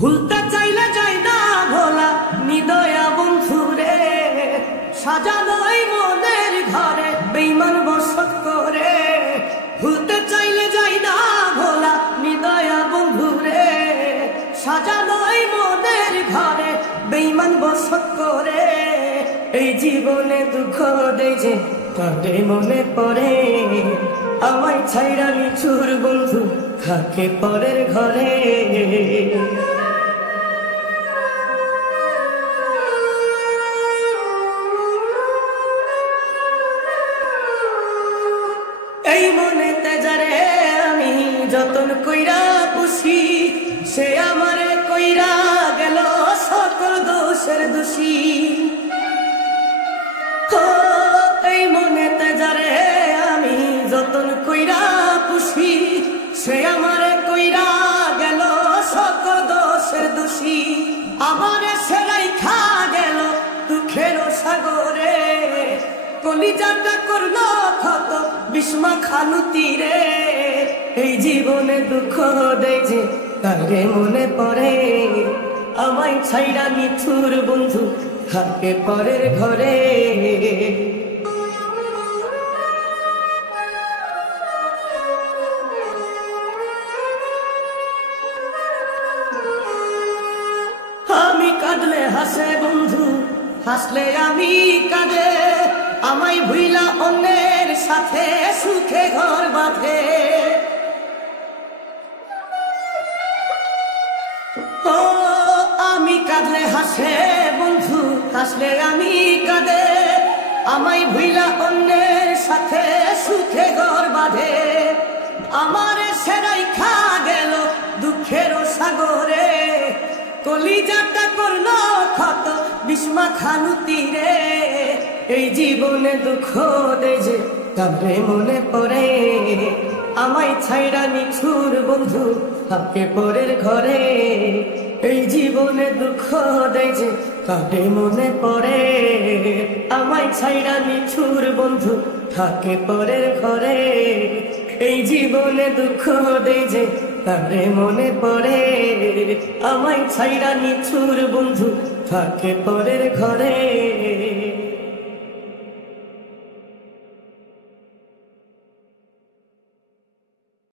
ভুলতে চাইলে যাই না ভোলা নিদয়া বন্ধুরে, সাজানো এই মনের ঘরে বেঈমান বসত করে। ভুলতে চাইলে যাই না ভোলা নিদয়া বন্ধুরে, সাজানো এই মনের ঘরে বেঈমান বসত করে। এই জীবনে দুঃখ দেয় যে তারে মনে পড়ে, আমায় ছাইরা নিছুর বন্ধু থাকে পরের ঘরে। এই মনেতে যারে আমি যতন কইরা পুষি, সে আমারে কইরা গেল সকল দোষের দোষী। এই মনেতে যারে আমি যতন কইরা পুষি, সে আমারে কইরা গেল সকল দোষের দোষী। আমারে সে রাইখা গেল দুঃখের সাগরে, কলিজাটা করলো ক্ষত বিস্মা খালু তীরে। এই জীবনে দুঃখ দেয় যে তারে মনে পড়ে, আমায় ছাইরা নিছুর বন্ধু থাকে পরের ঘরে। আমি কাঁদলে হাসে বন্ধু, হাসলে আমি কাঁদে, আমায় ভুইলা অন্যের সাথে সুখে ঘর বাঁধে। ও আমি কাঁদলে হাসে বন্ধু, হাসলে আমি কাঁদে, আমায় ভুইলা অন্যের সাথে সুখে ঘর বাঁধে। আমারে সেরাই খা গেল দুঃখের সাগরে, কলিজাটা করলো ক্ষত বিস্মা খালু তীরে। এই জীবনে দুঃখ দেয় যে তারে মনে পড়ে, আমায় ছাইরা নিছুর বন্ধু থাকে পরের ঘরে। এই জীবনে দুঃখ দেয় যে তারে মনে পড়ে, আমায় ছাইরা নিছুর বন্ধু থাকে পরের ঘরে। এই জীবনে দুঃখ দেয় যে তারে মনে পড়ে, আমায় ছাইরা নিছুর বন্ধু থাকে পরের ঘরে।